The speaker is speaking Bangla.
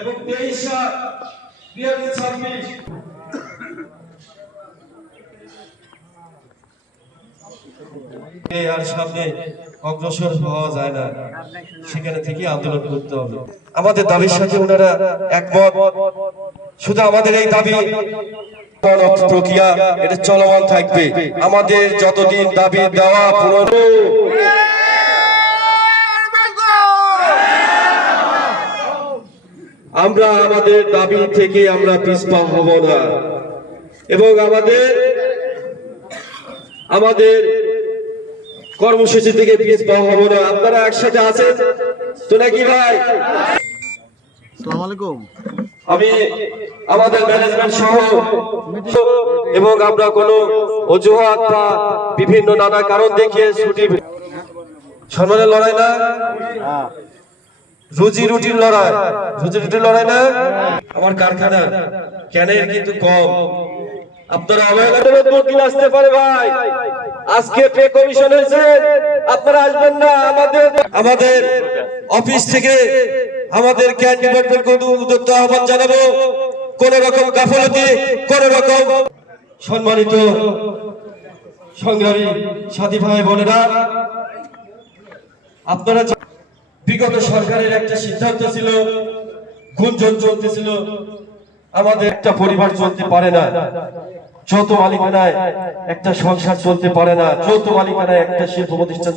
এবং 23/2026 আর সামনে অগ্রসর হওয়া যায় না, সেখানে থেকে আন্দোলন করতে হবে। আমাদের দাবির সাথে ওনারা একমত। শুধু আমাদের এই দাবি প্রক্রিয়া এটা চলমান থাকবে, আমাদের যতদিন দাবি দেওয়া পূরণ। আমরা আমাদের দাবি থেকে আমরা পিছপা হব না এবং আমাদের কর্মসূচি থেকে পিছপা হব না। আপনারা একসাথে আছেন তো নাকি ভাই? আসসালামু আলাইকুম। আমি আমাদের ম্যানেজমেন্ট সহ এবং আমরা কোনো অজুহাত বা বিভিন্ন নানা কারণ দেখিয়ে ছুটি সম্মানের লড়াই না, রুজি রুটির লড়াই না। আমার কারখানা ক্যানের কিন্তু কম, আপনারা অবহেলা আসতে পারে ভাই। আজকে পে কমিশন হয়েছে, আপনারা আসবেন না। আমাদের অফিস থেকে আমাদের ক্যান ডিপার্টমেন্ট উদ্যোক্ত আহ্বান জানাবো, কোন রকম গাফলতি, কোন রকম। সম্মানিত সংগ্রামী সাথী ভাই বোনেরা, আপনারা বিগত সরকারের একটা সিদ্ধান্ত ছিল, গুঞ্জন চলতেছিল, আমাদের একটা পরিবার চলতে পারে না, যৌথ মালিকানায় একটা সংসার চলতে পারে না, যৌথ মালিকানায় একটা শিল্প প্রতিষ্ঠান